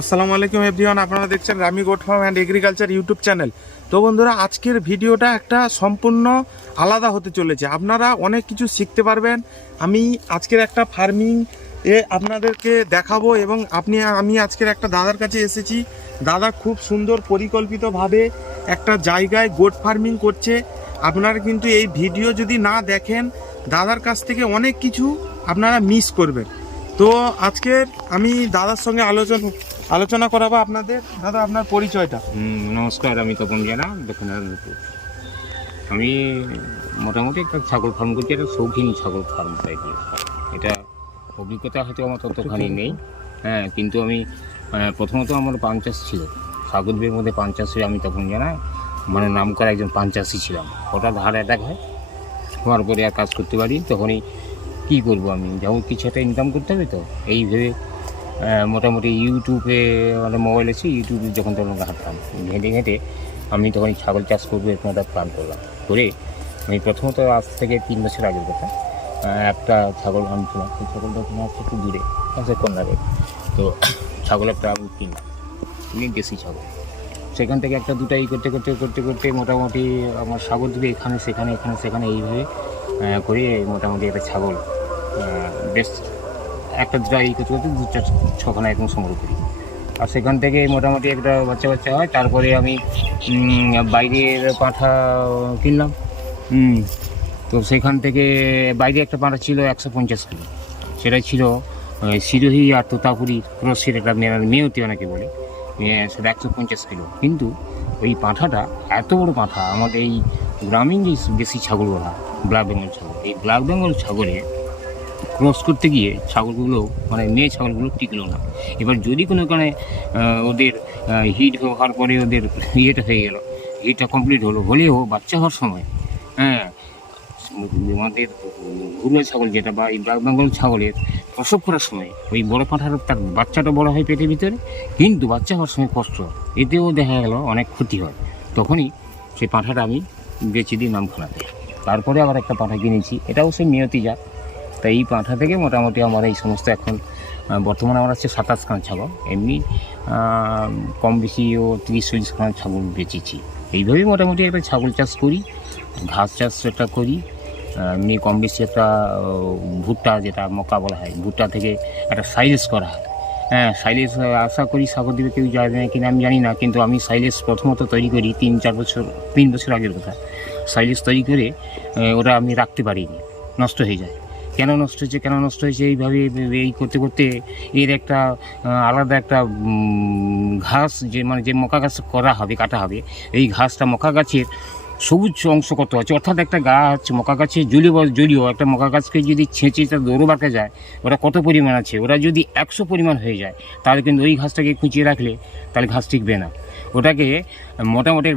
আসসালামু আলাইকুম এভরিওয়ান, আপনারা দেখছেন Rami goat farm and agriculture YouTube channel. তো বন্ধুরা, আজকের ভিডিওটা একটা সম্পূর্ণ আলাদা হতে চলেছে। আপনারা অনেক কিছু শিখতে পারবেন। আমি আজকের একটা ফার্মিং আপনাদেরকে দেখাবো এবং আমি আজকের একটা দাদার কাছে এসেছি। দাদা খুব সুন্দর পরিকল্পিতভাবে একটা জায়গায় গোট ফার্মিং করছে। আপনারা কিন্তু এই ভিডিও যদি না দেখেন, দাদার কাছ থেকে অনেক কিছু আপনারা মিস করবেন। তো আজকের আমি দাদার সঙ্গে আলোচনা করাবো আপনাদের। দাদা, আপনার পরিচয়টা? নমস্কার, আমি তপন জানা, দক্ষিণ দিনাজপুর। আমি মোটামুটি একটা ছাগল ফার্ম করছি, একটা শৌখিন ছাগল ফার্ম টাইপের। এটা অভিজ্ঞতা হয়তো আমার ততখানি নেই, হ্যাঁ, কিন্তু আমি প্রথমত আমার পান চাষ ছিল। ছাগলদের মধ্যে পান চাষে আমি তখন জানা মানে নাম করা একজন পান চাষি ছিলাম। হঠাৎ হার্ট অ্যাটাক হয়, হওয়ার পরে আর কাজ করতে পারি। তখনই কী করবো, আমি যেমন কিছু একটা ইনকাম করতে হবে, তো এই ভেবে মোটামুটি ইউটিউবে মানে মোবাইল আছে, ইউটিউবে যখন তখন ঘাঁটতাম, ঘেঁটে ঘেঁটে আমি তখন ছাগল চাষ করবো এরকম একটা প্ল্যান করলাম। করে আমি প্রথমত আজ থেকে 3 বছর আগের কথা একটা ছাগল আনছিলাম। সেই ছাগলটা কিনে আসছে একটু দূরে, আছে কর্নারে। তো ছাগল একটা আমি কিনলাম, দেশি ছাগল। সেখান থেকে একটা দুটা করতে করতে করতে করতে মোটামুটি আমার ছাগল দিবে এখানে সেখানে এখানে সেখানে এইভাবে করে মোটামুটি একটা ছাগল বেশ একটা দুটা করতে করতে 2-4-6খানা এরকম সংগ্রহ করি। আর সেখান থেকে মোটামুটি একটা বাচ্চা বাচ্চা হয়। তারপরে আমি বাইরের পাঁঠা কিনলাম। তো সেখান থেকে বাইরে একটা পাঁঠা ছিল 150 কিলো। সেটা ছিল সিরোহি আর তোতাপুরি ক্রসের একটা মেয়তি অনেকে বলে, সেটা 150 কিলো। কিন্তু ওই পাঁঠাটা এত বড় পাঁঠা, আমাদের এই গ্রামীণ যে দেশি ছাগলগুলা ব্ল্যাক বেঙ্গল ছাগল, এই ব্ল্যাক বেঙ্গল ছাগলে ক্রস করতে গিয়ে ছাগলগুলো মানে মেয়ে ছাগলগুলো টিকলো না। এবার যদি কোনো কারণে ওদের হিট হওয়ার পরে ওদের ইয়েটা হয়ে গেল, হিটটা কমপ্লিট হলেও বাচ্চা হওয়ার সময়, হ্যাঁ, আমাদের ঘুরে ছাগল যেটা বা এই ব্ল্যাক বেঙ্গল ছাগলের প্রসব করার সময় ওই বড় পাঁঠার তার বাচ্চাটা বড় হয় পেটের ভিতরে, কিন্তু বাচ্চা হওয়ার সময় কষ্ট, এতেও দেখা গেল অনেক ক্ষতি হয়। তখনই সেই পাঁঠাটা আমি বেঁচে দিই নামখানাতে। তারপরে আবার একটা পাঁঠা কিনেছি, এটাও সেই নিয়তি জাত। তাই এই পাঁঠা থেকে মোটামুটি আমার এই সমস্ত এখন বর্তমানে আমার হচ্ছে 27খানা ছাগল। এমনি কম বেশিও 30-40খানা ছাগল বেচেছি। এইভাবেই মোটামুটি একটা ছাগল চাষ করি, ঘাস চাষ একটা করি। এমনি কম বেশি একটা ভুট্টা, যেটা মক্কা বলা হয়, ভুট্টা থেকে একটা সাইলেজ করা হয়। হ্যাঁ, সাইলেজ আশা করি ছাগল দিবে কেউ যাবে কিনা আমি জানি না, কিন্তু আমি সাইলেজ প্রথমত তৈরি করি 3 বছর আগের কথা। সাইলেজ তৈরি করে ওটা আমি রাখতে পারিনি, নষ্ট হয়ে যায়। কেন নষ্ট হয়েছে এইভাবে এই করতে করতে এর একটা আলাদা একটা ঘাস, যে মকা গাছ করা হবে, কাটা হবে, এই ঘাসটা মকা গাছের সবুজ অংশ কত আছে, অর্থাৎ একটা গাছ মকা গাছে জলীয় একটা মকা গাছকে যদি ছেঁচে তার দৌড়ো বাঁকা যায়, ওরা কত পরিমাণ আছে, ওরা যদি 100 পরিমাণ হয়ে যায়, তাহলে কিন্তু ওই ঘাসটাকে খুঁচিয়ে রাখলে তাহলে ঘাস টিকবে না। ওটাকে মোটামুটি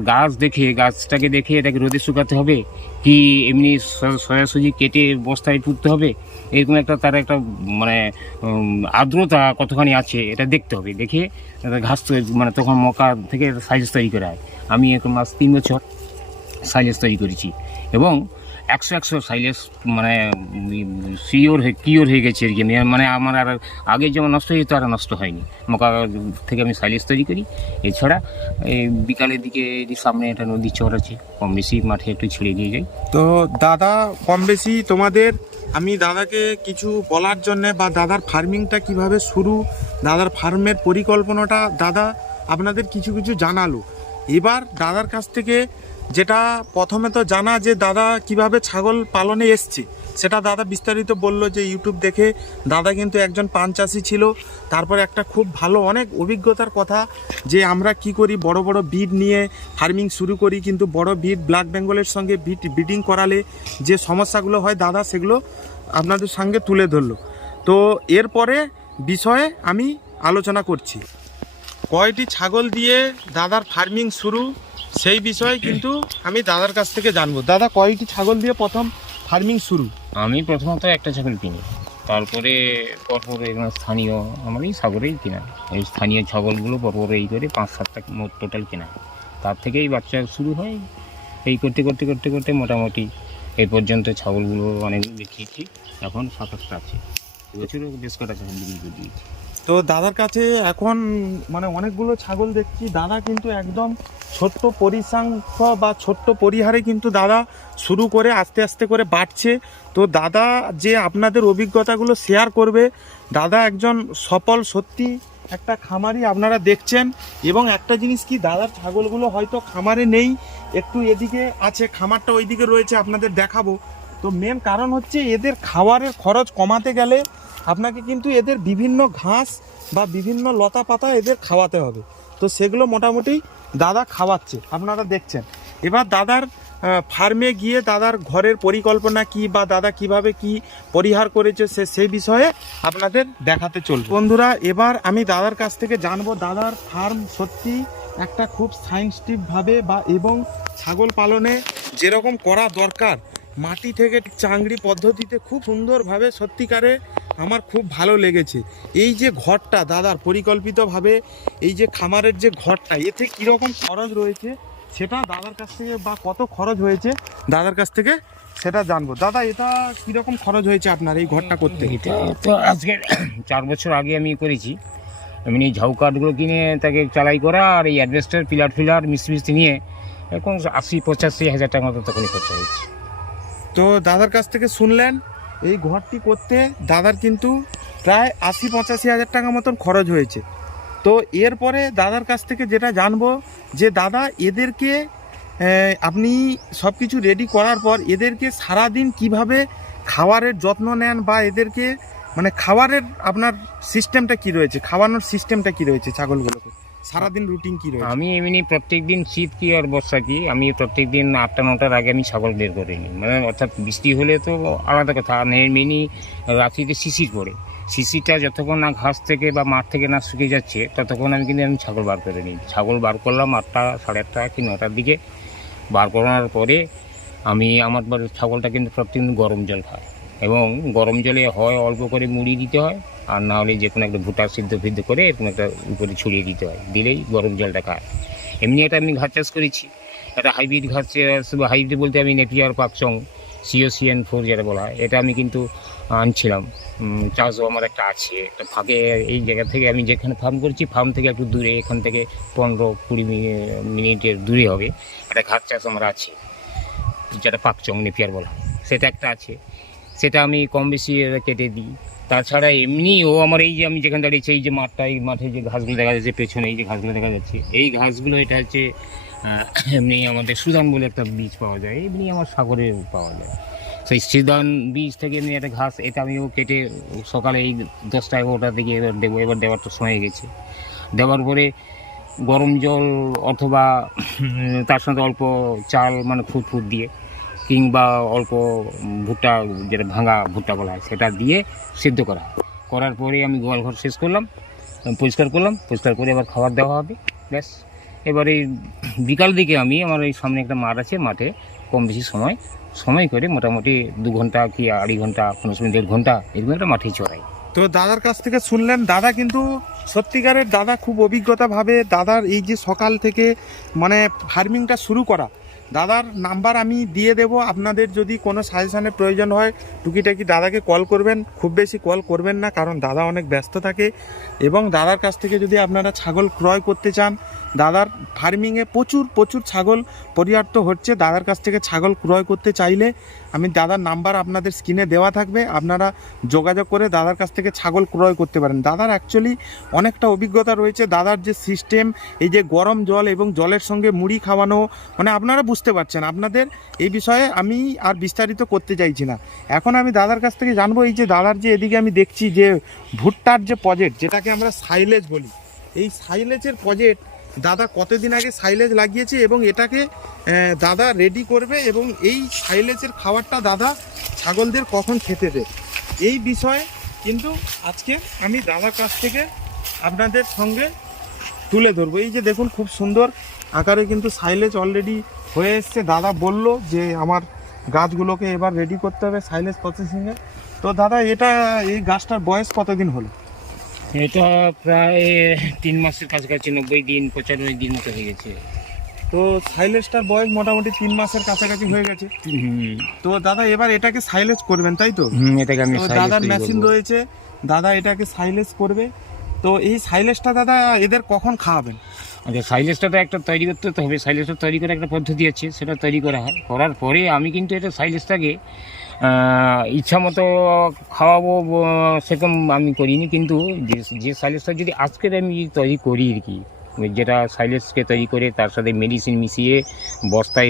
গাছটাকে দেখে এটাকে রোদে শুকাতে হবে, কি এমনি সোজাসুজি কেটে বস্তায় পুঁততে হবে, এরকম একটা তার একটা মানে আর্দ্রতা কতখানি আছে এটা দেখতে হবে। দেখে ঘাস মানে তখন মকা থেকে সাইজ তৈরি করা হয়। আমি এখন 3 বছর সাইলেজ তৈরি করেছি এবং 100 সাইলেজ মানে কিওর হয়ে গেছে আর কি। মানে আমার আর আগে যেমন নষ্ট হয়ে যেত আর নষ্ট হয়নি। মকা থেকে আমি সাইলেজ তৈরি করি। এছাড়া এই বিকালের দিকে সামনে একটা নদীর চর আছে, কম বেশি মাঠে একটু ছেড়ে দিয়ে যাই। তো দাদা, কম বেশি তোমাদের আমি দাদাকে কিছু বলার জন্যে বা দাদার ফার্মিংটা কিভাবে শুরু, দাদার ফার্মের পরিকল্পনাটা দাদা আপনাদের কিছু কিছু জানালো। এবার দাদার কাছ থেকে যেটা প্রথমে তো জানা যে দাদা কিভাবে ছাগল পালনে এসছে, সেটা দাদা বিস্তারিত বলল যে ইউটিউব দেখে। দাদা কিন্তু একজন পান চাষি ছিল। তারপর একটা খুব ভালো অনেক অভিজ্ঞতার কথা যে আমরা কি করি, বড় বড় ব্রিড নিয়ে ফার্মিং শুরু করি, কিন্তু বড় ব্রিড ব্ল্যাক বেঙ্গলের সঙ্গে ব্রিডিং করালে যে সমস্যাগুলো হয় দাদা সেগুলো আপনাদের সঙ্গে তুলে ধরলো। তো এরপরে বিষয়ে আমি আলোচনা করছি, কয়টি ছাগল দিয়ে দাদার ফার্মিং শুরু সেই বিষয়ে কিন্তু আমি দাদার কাছ থেকে জানবো। দাদা, কয়টি ছাগল দিয়ে প্রথম ফার্মিং শুরু? আমি প্রথমত একটা ছাগল কিনি, তারপরে পরপর এখানে স্থানীয় আমার এই সাগরেই কেনা, এই স্থানীয় ছাগলগুলো পরপর এই করে 5-7টা মোট টোটাল কেনা। তার থেকেই বাচ্চা শুরু হয়। এই করতে করতে করতে করতে মোটামুটি এই পর্যন্ত ছাগলগুলো অনেক দেখিয়েছি। এখন 27টা আছে। এবছরও বেশ কটা ছাগল বিক্রি করে দিয়েছি। তো দাদার কাছে এখন মানে অনেকগুলো ছাগল দেখছি, দাদা কিন্তু একদম ছোট্ট পরিসংখ্য বা ছোট্ট পরিহারে কিন্তু দাদা শুরু করে আস্তে আস্তে করে বাড়ছে। তো দাদা যে আপনাদের অভিজ্ঞতাগুলো শেয়ার করবে, দাদা একজন সফল সত্যি একটা খামারি আপনারা দেখছেন। এবং একটা জিনিস কি, দাদার ছাগলগুলো হয়তো খামারে নেই, একটু এদিকে আছে, খামারটা ওইদিকে রয়েছে, আপনাদের দেখাবো। তো মেন কারণ হচ্ছে এদের খাবারের খরচ কমাতে গেলে আপনাকে কিন্তু এদের বিভিন্ন ঘাস বা বিভিন্ন লতা পাতা এদের খাওয়াতে হবে। তো সেগুলো মোটামুটি দাদা খাওয়াচ্ছে, আপনারা দেখছেন। এবার দাদার ফার্মে গিয়ে দাদার ঘরের পরিকল্পনা কি বা দাদা কিভাবে কি পরিহার করেছে সেই বিষয়ে আপনাদের দেখাতে চলবে। বন্ধুরা, এবার আমি দাদার কাছ থেকে জানবো দাদার ফার্ম সত্যি একটা খুব সায়েন্সটিফভাবে বা এবং ছাগল পালনে যেরকম করা দরকার মাটি থেকে চাংড়ি পদ্ধতিতে খুব সুন্দরভাবে সত্যিকারে আমার খুব ভালো লেগেছে। এই যে ঘরটা দাদার পরিকল্পিতভাবে, এই যে খামারের যে ঘরটা, এতে কীরকম খরচ রয়েছে সেটা দাদার কাছ থেকে, বা কত খরচ হয়েছে দাদার কাছ থেকে সেটা জানবো। দাদা, এটা কীরকম খরচ হয়েছে আপনার এই ঘরটা করতে? এটা তো আজকে 4 বছর আগে আমি করেছি। এমনি ঝাউ কাঠগুলো কিনে তাকে চালাই করা, আর এই অ্যাডভেস্টার পিলার মিস্ত্রি নিয়ে এখন 80-85 হাজার টাকা মতো তখনই খরচা হয়েছে। তো দাদার কাছ থেকে শুনলেন এই ঘরটি করতে দাদার কিন্তু প্রায় 80-85 হাজার টাকা মতন খরচ হয়েছে। তো এরপরে দাদার কাছ থেকে যেটা জানবো যে দাদা এদেরকে আপনি সব কিছু রেডি করার পর এদেরকে সারাদিন কিভাবে খাবারের যত্ন নেন, বা এদেরকে মানে খাবারের আপনার সিস্টেমটা কি রয়েছে, খাওয়ানোর সিস্টেমটা কি রয়েছে ছাগলগুলোকে, সারাদিন রুটিন কি রয়েছে? আমি এমনি প্রত্যেক দিন শীত কি আর বর্ষা কি, আমি প্রত্যেক দিন 8টা-9টার আগে আমি ছাগল বের করে নিই। মানে অর্থাৎ বৃষ্টি হলে তো আলাদা কথা, এমনি রাত্রিতে শিশির পড়ে, শিশিরটা যতক্ষণ না ঘাস থেকে বা মাঠ থেকে না শুকিয়ে যাচ্ছে ততক্ষণ আমি ছাগল বার করে নিই। ছাগল বার করলাম 8টা, 8:30 কি 9টার দিকে। বার করানোর পরে আমি আমার ছাগলটা কিন্তু প্রতিদিন গরম জল খায়, এবং গরম জলে হয় অল্প করে মুড়ি দিতে হয়, আর না হলে যে কোনো একটা ভুট্টা সিদ্ধ করে এরকম একটা উপরে ছড়িয়ে দিতে হয়, দিলেই গরম জলটা খায়। এমনি আমি ঘাস চাষ করেছি, একটা হাইব্রিড ঘাস চাষ, হাইব্রিড বলতে আমি নেপিয়ার পাকচং COCN4 যেটা বলা হয়, এটা আমি কিন্তু আনছিলাম। চাষও আমার একটা আছে, একটা ফাঁকে এই জায়গা থেকে, আমি যেখানে ফার্ম করছি ফার্ম থেকে একটু দূরে, এখান থেকে 15-20 মিনিটের দূরে হবে, একটা ঘাস চাষ আমার আছে যেটা পাকচং নেপিয়ার বলা, সেটা একটা আছে, সেটা আমি কম বেশি কেটে দিই। তাছাড়া এমনিও আমার এই যে আমি যেখানে দাঁড়িয়েছি এই যে মাঠটা, এই মাঠে যে ঘাসগুলো দেখা যাচ্ছে পেছনে, এই যে ঘাসগুলো দেখা যাচ্ছে, এই ঘাসগুলো এটা হচ্ছে এমনি আমাদের সুদান বলে একটা বীজ পাওয়া যায়, এমনি আমার সাগরে পাওয়া যায়, সেই সুদান বীজ থেকে এমনি একটা ঘাস, এটা আমিও কেটে সকালে এই 10টা-11টার দিকে এবার দেবো। এবার দেওয়ার তো সময় গেছে, দেওয়ার পরে গরম জল অথবা তার সাথে অল্প চাল মানে ফুট দিয়ে, কিংবা অল্প ভুট্টা যেটা ভাঙা ভুট্টা বলা হয় সেটা দিয়ে সিদ্ধ করার পরে আমি গোয়াল ঘর শেষ করলাম, পরিষ্কার করে এবার খাবার দেওয়া হবে, ব্যাস। এবারে বিকাল দিকে আমি আমার এই সামনে একটা মাঠ আছে, মাঠে কম বেশি সময় করে মোটামুটি 2 ঘন্টা কি 2.5 ঘন্টা, কোনো সময় 1.5 ঘন্টা এরকম একটা মাঠে চড়াই। তো দাদার কাছ থেকে শুনলেন, দাদা কিন্তু সত্যিকারের দাদা খুব অভিজ্ঞতাভাবে দাদার এই যে সকাল থেকে মানে ফার্মিংটা শুরু করা, দাদার নাম্বার আমি দিয়ে দেব, আপনাদের যদি কোনো সাজেশনের প্রয়োজন হয় টুকিটাকি দাদাকে কল করবেন, খুব বেশি কল করবেন না, কারণ দাদা অনেক ব্যস্ত থাকে। এবং দাদার কাছ থেকে যদি আপনারা ছাগল ক্রয় করতে চান, দাদার ফার্মিংয়ে প্রচুর ছাগল পরিহার্ত হচ্ছে, দাদার কাছ থেকে ছাগল ক্রয় করতে চাইলে আমি দাদার নাম্বার আপনাদের স্ক্রিনে দেওয়া থাকবে, আপনারা যোগাযোগ করে দাদার কাছ থেকে ছাগল ক্রয় করতে পারেন। দাদার অ্যাকচুয়ালি অনেকটা অভিজ্ঞতা রয়েছে, দাদার যে সিস্টেম, এই যে গরম জল এবং জলের সঙ্গে মুড়ি খাওয়ানো, মানে আপনারা বুঝতে পারছেন। আপনাদের এই বিষয়ে আমি আর বিস্তারিত করতে চাইছি না। এখন আমি দাদার কাছ থেকে জানবো, এই যে দাদার যে এদিকে আমি দেখছি যে ভুট্টার যে প্রজেক্ট, যেটাকে আমরা সাইলেজ বলি, এই সাইলেজের প্রজেক্ট দাদা কতদিন আগে সাইলেজ লাগিয়েছে এবং এটাকে দাদা রেডি করবে, এবং এই সাইলেজের খাবারটা দাদা ছাগলদের কখন খেতে দেয়, এই বিষয়ে কিন্তু আজকে আমি দাদার কাছ থেকে আপনাদের সঙ্গে তুলে ধরবো। এই যে দেখুন খুব সুন্দর আকারে কিন্তু সাইলেজ অলরেডি হয়ে এসছে। দাদা বলল যে আমার গাছগুলোকে এবার রেডি করতে হবে সাইলেজ প্রসেসিংয়ে। তো দাদা এটা এই গাছটার বয়স কতদিন হলো? এটা প্রায় 3 মাসের কাছাকাছি, 90 দিন 95 দিন মতো হয়ে গেছে। তো সাইলেজটার বয়স মোটামুটি 3 মাসের কাছাকাছি হয়ে গেছে। তো দাদা এবার এটাকে সাইলেজ করবেন, তাই তো? এটাকে আমি দাদার মেশিন রয়েছে, দাদা এটাকে সাইলেজ করবে। তো তো এই সাইলেজটা দাদা এদের কখন খাওয়াবেন? আচ্ছা, সাইলেজটা তো একটা তৈরি করতে তো হবে। সাইলেজটা তৈরি করে একটা পদ্ধতি আছে, সেটা তৈরি করা হয়। করার পরে আমি কিন্তু এটা সাইলেজটাকে ইচ্ছা মতো খাওয়াবো সেরকম আমি করিনি, কিন্তু যে সাইলেজটা যদি আজকের আমি তৈরি করি আর কি, যেটা সাইলেজকে তৈরি করে তার সাথে মেডিসিন মিশিয়ে বস্তায়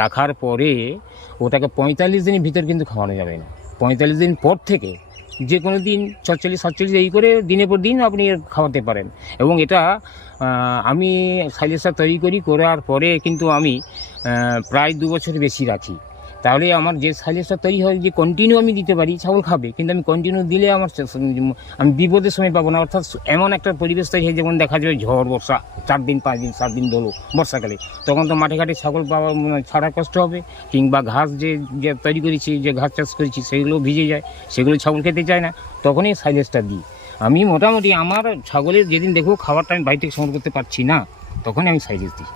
রাখার পরে ওটাকে 45 দিনের ভিতর কিন্তু খাওয়ানো যাবে না। 45 দিন পর থেকে যে কোনো দিন 46-47 এই করে দিনের পর দিন আপনি খাওয়াতে পারেন। এবং এটা আমি সাইলেজটা তৈরি করার পরে কিন্তু আমি প্রায় 2 বছর বেশি রাখি। তাহলে আমার যে সাইলেজটা তৈরি হয়, যে কন্টিনিউ আমি দিতে পারি, ছাগল খাবে, কিন্তু আমি কন্টিনিউ দিলে আমি বিপদের সময় পাবো না। অর্থাৎ এমন একটা পরিবেশ তৈরি হয়, যেমন দেখা যাবে ঝড় বর্ষা 4 দিন 5 দিন 7 দিন ধরো বর্ষাকালে, তখন তো মাঠে ঘাটে ছাগল পাওয়া ছাড়া কষ্ট হবে, কিংবা ঘাস যে তৈরি করেছি, যে ঘাস চাষ করেছি সেগুলো ভিজে যায়, সেগুলো ছাগল খেতে চায় না, তখনই সাইলেজটা দিই। আমি মোটামুটি আমার ছাগলের যেদিন দেখবো খাবারটা আমি বাড়ি থেকে সংগ্রহ করতে পারছি না, তখনই আমি সাইলেজ দিই।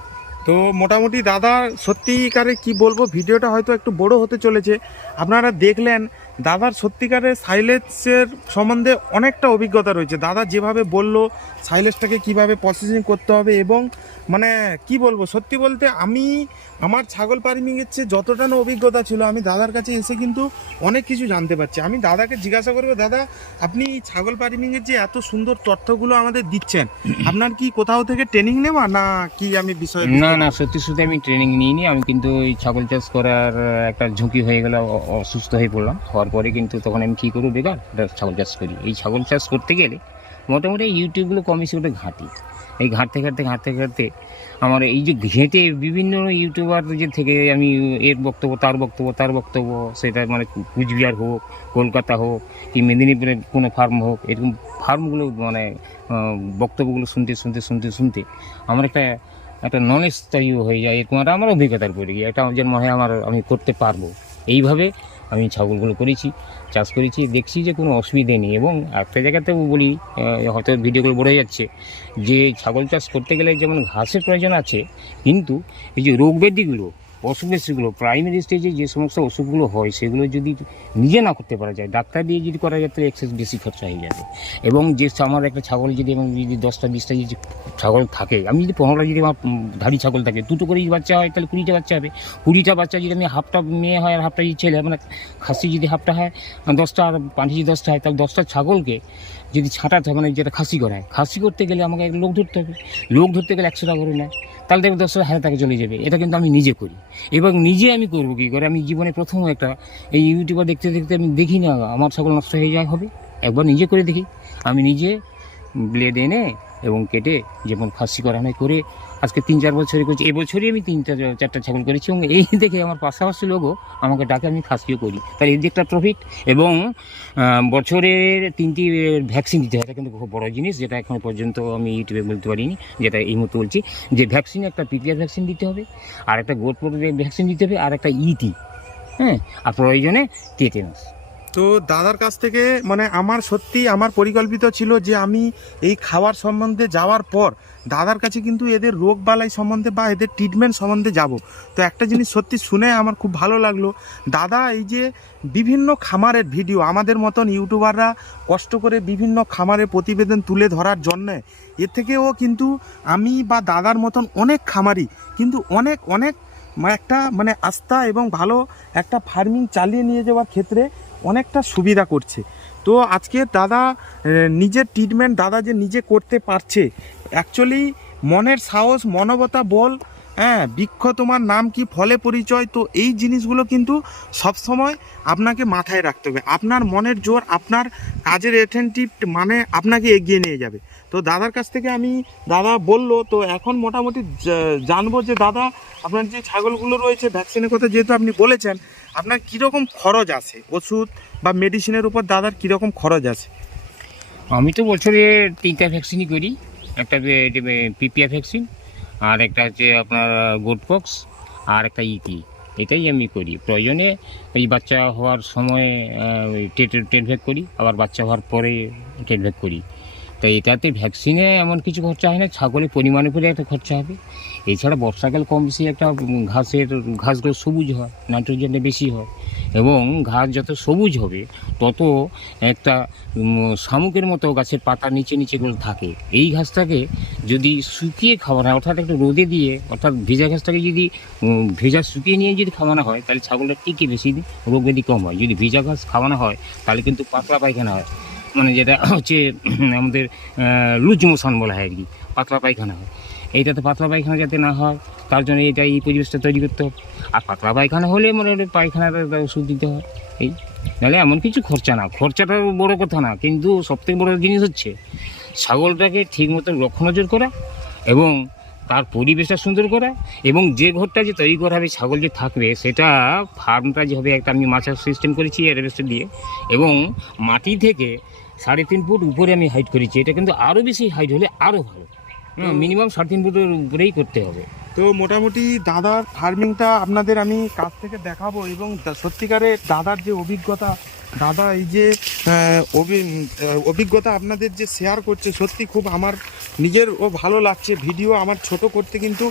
তো মোটামুটি দাদা সত্যিকারে কি বলবো, ভিডিওটা হয়তো একটু বড় হতে চলেছে। আপনারা দেখলেন দাদার সত্যিকারের সাইলেজের সম্বন্ধে অনেকটা অভিজ্ঞতা রয়েছে। দাদা যেভাবে বলল সাইলেজটাকে কিভাবে প্রসেসিং করতে হবে, এবং মানে কি বলবো, সত্যি বলতে আমি আমার ছাগল ফার্মিংয়ের চেয়ে যতটা না অভিজ্ঞতা ছিল, আমি দাদার কাছে এসে কিন্তু অনেক কিছু জানতে পারছি। আমি দাদাকে জিজ্ঞাসা করবো, দাদা আপনি ছাগল ফার্মিংয়ের যে এত সুন্দর তথ্যগুলো আমাদের দিচ্ছেন, আপনার কি কোথাও থেকে ট্রেনিং নেওয়া না কি? আমি বিষয় না, সত্যি আমি ট্রেনিং নিইনি। আমি কিন্তু ওই ছাগল চাষ করার একটা ঝুঁকি হয়ে গেল, অসুস্থ হয়ে পড়লাম। হওয়ার পরে কিন্তু তখন আমি কী করবো, বেকার ছাগল চাষ করি। এই ছাগল চাষ করতে গেলে মোটামুটি ইউটিউবগুলো কম বেশি করে ঘাঁটি। এই ঘাঁটতে ঘাঁটতে আমার এই যে ঘেঁটে বিভিন্ন ইউটিউবার যে থেকে আমি এর বক্তব্য তার বক্তব্য, সেটা মানে কুচবিহার হোক, কলকাতা হোক, কি মেদিনীপুরের কোনো ফার্ম হোক, এরকম ফার্মগুলো মানে বক্তব্যগুলো শুনতে আমার একটা নলেজ তৈরি হয়ে যায়। এরকম একটা আমার অভিজ্ঞতার পড়ে গিয়ে এটা যেন মনে হয় আমি করতে পারবো। এইভাবে আমি ছাগলগুলো চাষ করেছি, দেখছি যে কোনো অসুবিধে নেই। এবং একটা জায়গাতেও বলি, হয়তো ভিডিওগুলো বড় হয়ে যাচ্ছে, যে ছাগল চাষ করতে গেলে যেমন ঘাসের প্রয়োজন আছে, কিন্তু এই যে রোগ ব্যাধিগুলো, অসুখ বিসুখগুলো, প্রাইমারি স্টেজে যে সমস্ত অসুখগুলো হয়, সেগুলো যদি নিজে না করতে পারা যায়, ডাক্তার দিয়ে যদি করা যায়, তাহলে এক্সেস বেশি খরচা হয়ে যাবে। এবং যে আমার একটা ছাগল যদি 10টা 20টা যদি ছাগল থাকে, আমি যদি 15টা যদি আমার ধাড়ি ছাগল থাকে, 2টো করে বাচ্চা হয়, তাহলে 20টা বাচ্চা হবে। 20টা বাচ্চা যদি আমি হাফটা মেয়ে হয় আর হাফটা যদি ছেলে, মানে খাসি যদি হাফটা হয় 10টা, আর পাঁঠি যদি 10টা হয়, তাহলে 10টা ছাগলকে যদি ছাঁটাতে হয়, মানে যেটা খাসি করায়, খাসি করতে গেলে আমাকে লোক ধরতে হবে। লোক ধরতে গেলে 100 টাকা করে নেয়, তাহলে দেখবে 10,000 টাকা চলে যাবে। এটা কিন্তু আমি নিজে করি। এবং নিজে আমি করবো কী করে, আমি জীবনে প্রথম একটা এই ইউটিউবার দেখতে আমি দেখি না আমার ছাগল নষ্ট হয়ে যায় হবে, একবার নিজে করে দেখি। আমি নিজে ব্লেড এনে এবং কেটে যেমন খাসি করানো করে আজকে 3-4 বছরে করছি। এবছরই আমি 3-4টা ছাগল করেছি, এবং এই দেখে আমার পাশাপাশি লোকও আমাকে ডাকে, আমি খাসিও করি। তাহলে এই যে একটা প্রফিট। এবং বছরের 3টি ভ্যাকসিন দিতে হয়, এটা কিন্তু খুব বড় জিনিস, যেটা এখন পর্যন্ত আমি ইউটিউবে বলতে পারিনি, যেটা এই মুহূর্তে বলছি। যে ভ্যাকসিন, একটা পিপিআর ভ্যাকসিন দিতে হবে, আর একটা গোট ভ্যাকসিন দিতে হবে, আর একটা ইটি, হ্যাঁ, আর প্রয়োজনে টেটেনাস। তো দাদার কাছ থেকে মানে আমার পরিকল্পিত ছিল যে আমি এই খাওয়ার সম্বন্ধে যাওয়ার পর দাদার কাছে কিন্তু এদের রোগ বালাই সম্বন্ধে বা এদের ট্রিটমেন্ট সম্বন্ধে যাব। তো একটা জিনিস সত্যি শুনে আমার খুব ভালো লাগলো, দাদা এই যে বিভিন্ন খামারের ভিডিও, আমাদের মতন ইউটিউবাররা কষ্ট করে বিভিন্ন খামারের প্রতিবেদন তুলে ধরার জন্যে, এর থেকেও কিন্তু আমি বা দাদার মতন অনেক খামারি কিন্তু অনেক একটা মানে আস্থা এবং ভালো একটা ফার্মিং চালিয়ে নিয়ে যাওয়ার ক্ষেত্রে অনেকটা সুবিধা করছে। তো আজকে দাদা নিজের ট্রিটমেন্ট দাদা যে নিজে করতে পারছে, অ্যাকচুয়ালি মনের সাহস, মানবতা বল, হ্যাঁ, বৃক্ষ তোমার নাম কি ফলে পরিচয়। তো এই জিনিসগুলো কিন্তু সবসময় আপনাকে মাথায় রাখতে হবে। আপনার মনের জোর, আপনার কাজের অ্যাটেনটিভ মানে আপনাকে এগিয়ে নিয়ে যাবে। তো দাদার কাছ থেকে দাদা বললো, তো এখন মোটামুটি জানবো যে দাদা আপনার যে ছাগলগুলো রয়েছে, ভ্যাকসিনের কথা যেহেতু আপনি বলেছেন, আপনার কীরকম খরচ আছে ওষুধ বা মেডিসিনের উপর দাদার কীরকম খরচ আছে? আমি তো বছরে 3টা ভ্যাকসিনই করি। একটা পিপিআর ভ্যাকসিন, আর একটা হচ্ছে আপনার গোটপক্স, আর একটা ইটি। এটাই আমি করি। প্রয়োজনে এই বাচ্চা হওয়ার সময় টেট ভ্যাক করি, আবার বাচ্চা হওয়ার পরে টেট ভ্যাক করি। তো এটাতে ভ্যাকসিনে এমন কিছু খরচা হয় না, ছাগলের পরিমাণের উপরে একটা খরচা হবে। এছাড়া বর্ষাকাল কম বেশি একটা ঘাসগুলো সবুজ হয়, নাইট্রোজেনটা বেশি হয়, এবং ঘাস যত সবুজ হবে তত একটা শামুকের মতো গাছের পাতার নিচে নিচেগুলো থাকে। এই ঘাসটাকে যদি শুকিয়ে খাওয়ানো হয়, অর্থাৎ একটু রোদে দিয়ে, অর্থাৎ ভেজা ঘাসটাকে যদি ভেজা শুকিয়ে নিয়ে যদি খাওয়ানো হয়, তাহলে ছাগলটা টিকে বেশি দিন, রোগ ব্যাধি কম হয়। যদি ভেজা ঘাস খাওয়ানো হয় তাহলে কিন্তু পাতলা পায়খানা হয়, মানে যেটা হচ্ছে আমাদের লুজ মোশন বলা হয় আর কি, পাতলা পায়খানা হয়। এইটাতে পাতলা পায়খানা যাতে না হয় তার জন্য এই পরিবেশটা তৈরি করতে হবে। আর পাতলা পায়খানা হলে মোটামুটি পায়খানার ওষুধ দিতে হয়। এই নাহলে এমন কিছু খরচা না, খরচাটা বড় কথা না, কিন্তু সবথেকে বড় জিনিস হচ্ছে ছাগলটাকে ঠিক মতো রক্ষণাজর করা এবং তার পরিবেশটা সুন্দর করা, এবং যে ঘরটা যে তৈরি করা হবে ছাগল যে থাকবে সেটা ফার্মটা যে হবে, একটা আমি মাচার সিস্টেম করেছি অ্যাডভেস্টার দিয়ে, এবং মাটি থেকে 3.5 ফুট উপরে আমি হাইট করেছি। এটা কিন্তু আরও বেশি হাইট হলে আরও ভালো, মিনিমাম 3.5 ফুটের উপরেই করতে হবে। তো মোটামুটি দাদার ফার্মিংটা আপনাদের আমি কাছ থেকে দেখাবো, এবং সত্যিকারের দাদার যে অভিজ্ঞতা, দাদা এই যে অভিজ্ঞতা আপনাদের যে শেয়ার করছে, সত্যি খুব আমার নিজেরও ভালো লাগছে। ভিডিও আমার ছোট করতে কিন্তু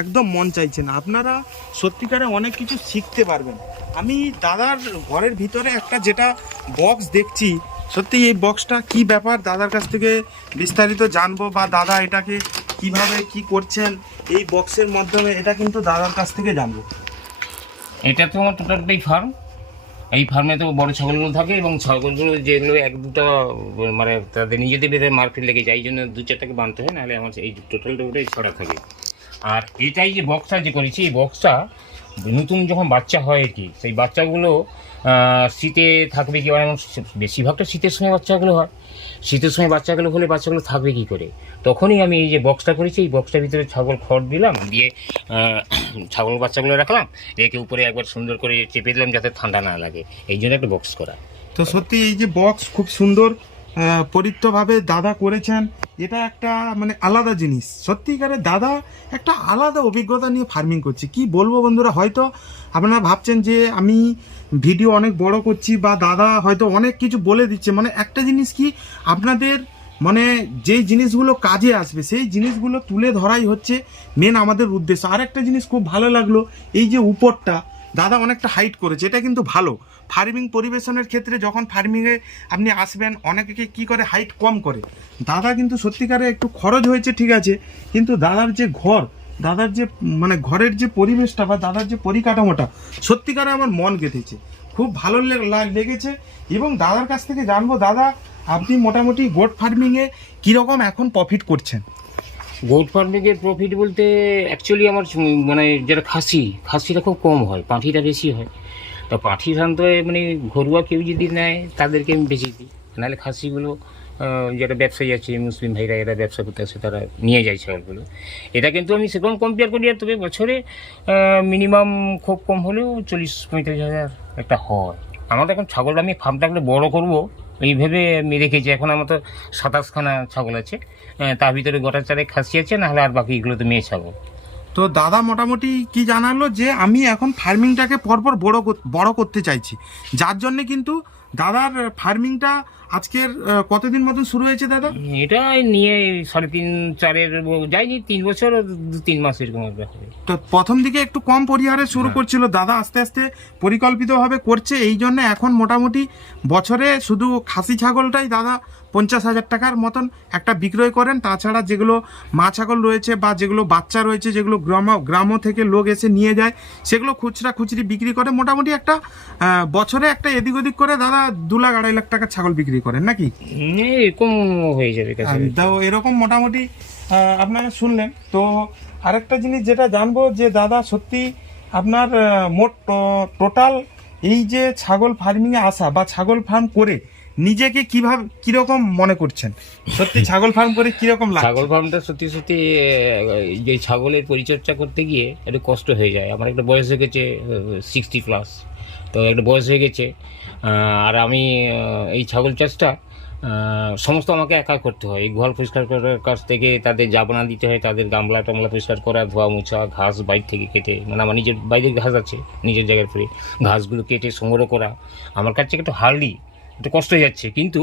একদম মন চাইছে না, আপনারা সত্যিকারে অনেক কিছু শিখতে পারবেন। আমি দাদার ঘরের ভিতরে একটা যেটা বক্স দেখছি, সত্যি এই বক্সটা কি ব্যাপার দাদার কাছ থেকে বিস্তারিত জানবো, বা দাদা এটাকে কিভাবে কি করছেন এই বক্সের মাধ্যমে, এটা কিন্তু দাদার কাছ থেকে জানবো। এটা তো আমার টোটালটাই ফার্ম। এই ফার্মে তো বড় ছাগলগুলো থাকে, এবং ছাগলগুলো যেগুলো 1-2টা মানে তাদের নিজেদের মার্কেট লেগে যায়, এই জন্য 2-4টাকে বাঁধতে হয়, নাহলে আমার এই টোটালটা ওটাই ছড়া থাকে। আর এটাই যে বক্সটা যে করেছি, এই বক্সটা নতুন যখন বাচ্চা হয় আর কি, সেই বাচ্চাগুলো শীতে থাকবে কি, এমন বেশিরভাগটা শীতের সময় বাচ্চাগুলো হয়। শীতের সময় বাচ্চাগুলো হলে বাচ্চাগুলো থাকবে কী করে, তখনই আমি এই যে বক্সটা করেছি, এই বক্সটার ভিতরে ছাগল খড় দিলাম, দিয়ে ছাগল বাচ্চাগুলো রাখলাম, রেখে উপরে একবার সুন্দর করে চেপে দিলাম যাতে ঠান্ডা না লাগে, এই জন্য একটা বক্স করা। তো সত্যি এই যে বক্স খুব সুন্দর পরিত্যভাবে দাদা করেছেন, এটা একটা মানে আলাদা জিনিস। সত্যিকারে দাদা একটা আলাদা অভিজ্ঞতা নিয়ে ফার্মিং করছে, কি বলবো বন্ধুরা। হয়তো আপনারা ভাবছেন যে আমি ভিডিও অনেক বড় করছি, বা দাদা হয়তো অনেক কিছু বলে দিচ্ছে, মানে একটা জিনিস কি, আপনাদের মানে যেই জিনিসগুলো কাজে আসবে সেই জিনিসগুলো তুলে ধরাই হচ্ছে মেন আমাদের উদ্দেশ্য। আর একটা জিনিস খুব ভালো লাগলো, এই যে উপরটা দাদা অনেকটা হাইট করেছে, এটা কিন্তু ভালো ফার্মিং পরিবেশনের ক্ষেত্রে। যখন ফার্মিংয়ে আপনি আসবেন, অনেকে কি করে হাইট কম করে, দাদা কিন্তু সত্যিকারে একটু খরচ হয়েছে ঠিক আছে, কিন্তু দাদার যে ঘর, দাদার যে মানে ঘরের যে পরিবেশটা বা দাদার যে পরিকাঠামোটা, সত্যিকারে আমার মন কেটেছে, খুব ভালো লেগেছে। এবং দাদার কাছ থেকে জানবো, দাদা আপনি মোটামুটি গোট ফার্মিংয়ে কীরকম এখন প্রফিট করছেন? গোট ফার্মিংয়ের প্রফিট বলতে অ্যাকচুয়ালি আমার মানে যেটা খাসিটা খুব কম হয়, পাঁঠিটা বেশি হয়। তো পাঁঠি সাধারণত মানে ঘরোয়া কেউ যদি নেয় তাদেরকে আমি বেশি দিই, নাহলে খাসিগুলো যারা ব্যবসায়ী আছে মুসলিম ভাইরা, এরা ব্যবসা করতে আসে, তারা নিয়ে যায় ছাগলগুলো। এটা কিন্তু আমি সেরকম কম্পেয়ার করি, আর তবে বছরে মিনিমাম খুব কম হলেও 40-45 হাজার একটা হয়। আমাদের এখন ছাগলটা আমি ফার্মটাকে বড় করবো এই ভেবে আমি রেখেছি। এখন আমার তো 27খানা ছাগল আছে, তার ভিতরে গোটা 4 খাসি আছে, নাহলে আর বাকিগুলো তো মেয়ে ছাগল। তো দাদা মোটামুটি কি জানালো যে আমি এখন ফার্মিংটাকে পরপর বড় করতে চাইছি, যার জন্য কিন্তু দাদার ফার্মিংটা আজকের কতদিন মতন শুরু হয়েছে দাদা? এটা নিয়ে 3.5-4 যায়নি, 3 বছর 2-3 মাস এরকম হবে। তো প্রথম দিকে একটু কম পরিহারে শুরু করছিল দাদা, আস্তে আস্তে পরিকল্পিতভাবে করছে, এই জন্য এখন মোটামুটি বছরে শুধু খাসি ছাগলটাই দাদা 50,000 টাকার মতন একটা বিক্রয় করেন। তাছাড়া যেগুলো মা ছাগল রয়েছে বা যেগুলো বাচ্চা রয়েছে, যেগুলো গ্রাম থেকে লোক এসে নিয়ে যায়, সেগুলো খুচরি বিক্রি করে। মোটামুটি একটা বছরে একটা এদিক ওদিক করে দাদা 2-2.5 লাখ টাকার ছাগল বিক্রি করেন নাকি? এরকম হয়ে যাবে। তো এরকম মোটামুটি আপনারা শুনলেন। তো আরেকটা জিনিস যেটা জানবো, যে দাদা সত্যি আপনার মোট টোটাল এই যে ছাগল ফার্মিংয়ে আসা বা ছাগল ফার্ম করে নিজেকে কিরকম মনে করছেন? সত্যি ছাগল ফার্ম করে কিরকম লাগে? ছাগল ফার্মটা সত্যি যে ছাগলের পরিচর্যা করতে গিয়ে একটু কষ্ট হয়ে যায়। আমার একটা বয়স হয়ে গেছে 60+, তো একটা বয়স হয়ে গেছে। আর আমি এই ছাগল চাষটা সমস্ত আমাকে একা করতে হয়। এই গোয়াল পরিষ্কার করার কাছ থেকে তাদের জাবনা দিতে হয়, তাদের গামলা টামলা পরিষ্কার করা, ধোয়া মোছা, ঘাস বাইর থেকে কেটে, মানে আমার নিজের বাইরের ঘাস আছে নিজের জায়গার পরে, ঘাসগুলো কেটে সংগ্রহ করা আমার কাছে একটু হার্ডলি একটু কষ্ট হয়ে যাচ্ছে। কিন্তু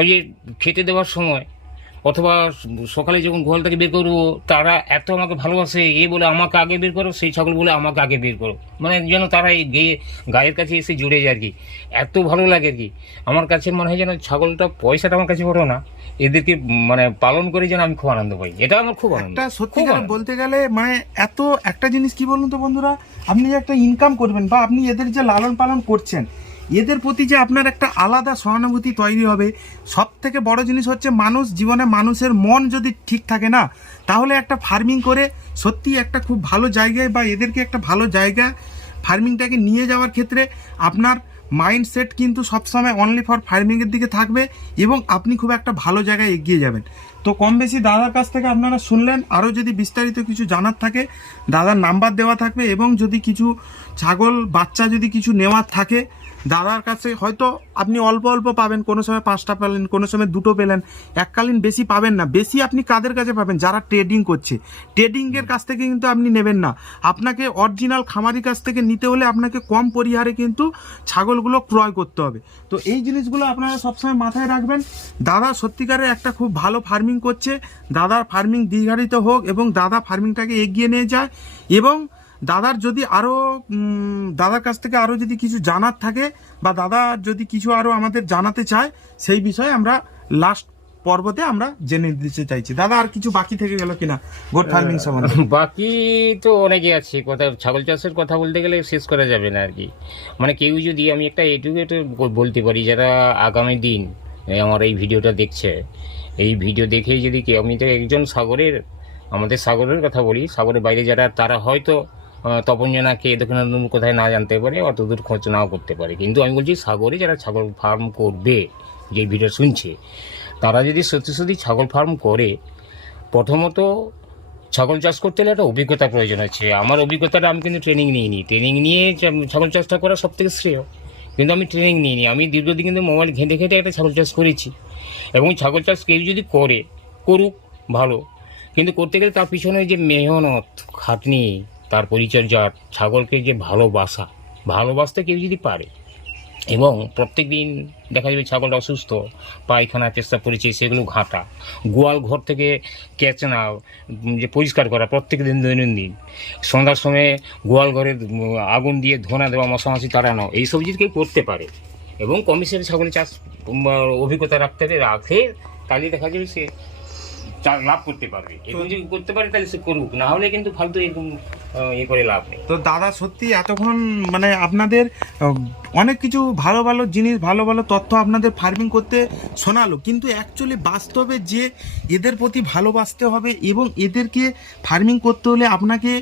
ওই যে খেতে দেওয়ার সময় অথবা সকালে যখন গোয়াল থেকে বের করবো, তারা এত আমাকে ভালোবাসে, এ বলে আমাকে আগে বের করো, সেই ছাগল বলে আমাকে আগে বের করো, মানে যেন তারা এই গায়ের কাছে এসে জুড়ে যায় আর কি। এত ভালো লাগে আর কি। আমার কাছে মনে হয় যেন ছাগলটা পয়সাটা আমার কাছে বড় না, এদেরকে মানে পালন করে যেন আমি খুব আনন্দ পাই। এটা আমার খুব আনন্দ। একটা সত্যিকার বলতে গেলে মানে এত একটা জিনিস কি বলুন তো বন্ধুরা, আপনি যে একটা ইনকাম করবেন বা আপনি এদের যে লালন পালন করছেন, এদের প্রতি যে আপনার একটা আলাদা সহানুভূতি তৈরি হবে। সব থেকে বড় জিনিস হচ্ছে মানুষ জীবনে, মানুষের মন যদি ঠিক থাকে না, তাহলে একটা ফার্মিং করে সত্যি একটা খুব ভালো জায়গায় বা এদেরকে একটা ভালো জায়গায় ফার্মিংটাকে নিয়ে যাওয়ার ক্ষেত্রে আপনার মাইন্ডসেট কিন্তু সবসময় অনলি ফর ফার্মিংয়ের দিকে থাকবে এবং আপনি খুব একটা ভালো জায়গায় এগিয়ে যাবেন। তো কম বেশি দাদার কাছ থেকে আপনারা শুনলেন। আরও যদি বিস্তারিত কিছু জানার থাকে, দাদার নাম্বার দেওয়া থাকবে, এবং যদি কিছু ছাগল বাচ্চা যদি কিছু নেওয়ার থাকে দাদার কাছে, হয়তো আপনি অল্প অল্প পাবেন, কোনো সময় 5টা পেলেন, কোনো সময় 2টো পেলেন, এককালীন বেশি পাবেন না। বেশি আপনি কাদের কাছে পাবেন? যারা ট্রেডিং করছে। ট্রেডিংয়ের কাছ থেকে কিন্তু আপনি নেবেন না, আপনাকে অরিজিনাল খামারির কাছ থেকে নিতে হলে আপনাকে কম পরিহারে কিন্তু ছাগলগুলো ক্রয় করতে হবে। তো এই জিনিসগুলো আপনারা সবসময় মাথায় রাখবেন। দাদা সত্যিকারের একটা খুব ভালো ফার্মিং করছে। দাদার ফার্মিং দীর্ঘায়িত হোক এবং দাদা ফার্মিংটাকে এগিয়ে নিয়ে যায়। এবং দাদার যদি আরও দাদার কাছ থেকে আরও যদি কিছু জানার থাকে বা দাদা যদি কিছু আরও আমাদের জানাতে চায়, সেই বিষয়ে আমরা লাস্ট পর্বতে আমরা জেনে দিতে চাইছি। দাদা আর কিছু বাকি থেকে গেল কিনা গোট ফার্মিং সম্বন্ধে? বাকি তো অনেকে আছে, কথা ছাগল চাষের কথা বলতে গেলে শেষ করা যাবে না আর কি। মানে কেউ যদি, আমি একটা এডুকেটেড বলতে পারি, যারা আগামী দিন আমার এই ভিডিওটা দেখছে, এই ভিডিও দেখেই যদি কেউ, আমি তো একজন আমাদের সাগরের কথা বলি, সাগরের বাইরে যারা, তারা হয়তো তপঞ্জনাকে দক্ষিণানন্দ কোথায় না জানতে পারে, অত দূর খোঁজ নাও করতে পারে, কিন্তু আমি বলছি সাগরে যারা ছাগল ফার্ম করবে, যে ভিডিও শুনছে, তারা যদি সত্যি সত্যি ছাগল ফার্ম করে, প্রথমত ছাগল চাষ করতে হলে একটা অভিজ্ঞতা প্রয়োজন আছে। আমার অভিজ্ঞতাটা, আমি কিন্তু ট্রেনিং নিইনি, ট্রেনিং নিয়ে ছাগল চাষটা করা সব থেকে শ্রেয়, কিন্তু আমি ট্রেনিং নিইনি। আমি দীর্ঘদিন কিন্তু মোবাইল ঘেঁটে ঘেঁটে একটা ছাগল চাষ করেছি। এবং ছাগল চাষ কেউ যদি করুক ভালো, কিন্তু করতে গেলে তার পিছনে যে মেহনত, খাটনি, তার পরিচর্যা, ছাগলকে যে ভালোবাসতে কেউ যদি পারে, এবং প্রত্যেক দিন দেখা যাবে ছাগলটা অসুস্থ, পায়খানা পেশাব করেছে, সেগুলো ঘাঁটা, গোয়াল ঘর থেকে কেচনা, যে পরিষ্কার করা প্রত্যেক দিন দৈনন্দিন, সন্ধ্যার সময় গোয়াল ঘরে আগুন দিয়ে ধোঁয়া দেওয়া, মশামাছি তাড়ানো, এইসব যদি কেউ করতে পারে এবং কমিশনের ছাগলের চাষ অভিজ্ঞতা রাখে, তাহলে দেখা যাবে সে লাভ করতে পারবে। এবং যদি করতে পারে তাহলে সে করুক, না হলে কিন্তু ফালতু এরকম করে লাভ নেই। তো দাদা সত্যি এতক্ষণ মানে আপনাদের অনেক কিছু ভালো ভালো জিনিস, ভালো ভালো তথ্য আপনাদের ফার্মিং করতে শোনালো, কিন্তু অ্যাকচুয়ালি বাস্তবে যে এদের প্রতি ভালোবাসতে হবে এবং এদেরকে ফার্মিং করতে হলে আপনাকে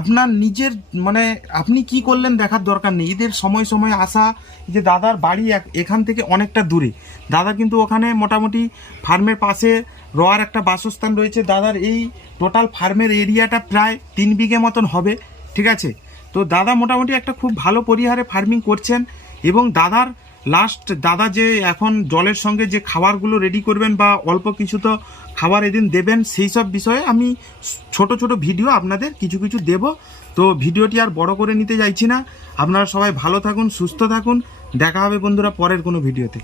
আপনার নিজের মানে আপনি কি করলেন দেখার দরকার নেই। এদের সময় সময় আসা, যে দাদার বাড়ি এখান থেকে অনেকটা দূরে, দাদা কিন্তু ওখানে মোটামুটি ফার্মের পাশে রোয়ার একটা বাসস্থান রয়েছে। দাদার এই টোটাল ফার্মের এরিয়াটা প্রায় 3 বিঘে মতন হবে, ঠিক আছে। তো দাদা মোটামুটি একটা খুব ভালো পরিহারে ফার্মিং করছেন। এবং দাদা যে এখন জলের সঙ্গে যে খাবারগুলো রেডি করবেন বা অল্প কিছু তো খাবার এদিন দেবেন, সেই সব বিষয়ে আমি ছোট ছোট ভিডিও আপনাদের কিছু কিছু দেব। তো ভিডিওটি আর বড় করে নিতে চাইছি না। আপনারা সবাই ভালো থাকুন, সুস্থ থাকুন। দেখা হবে বন্ধুরা পরের কোনো ভিডিওতে।